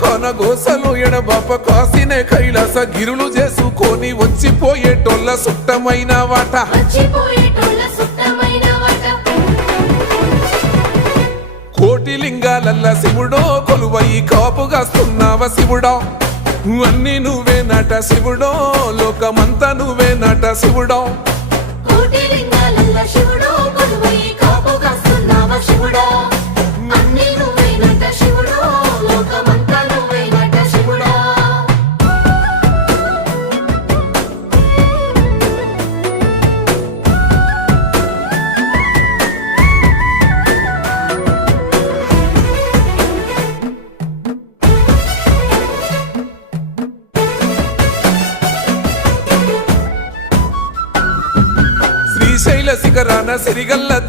కొనగోసలు ఎడబాప కాసినే కైలాస గిరులు చేసుకొని వచ్చిపోయేటోళ్ళ సుట్టమైన వాట కోటి లింగాలల్ల శివుడో కొలువయి కాపుగాస్తున్నావ శివుడా అన్ని నువ్వే నట శివుడో లోకమంతా నువ్వే నట శివుడో శ్రీశైల శిఖరాన సిరిగల్ల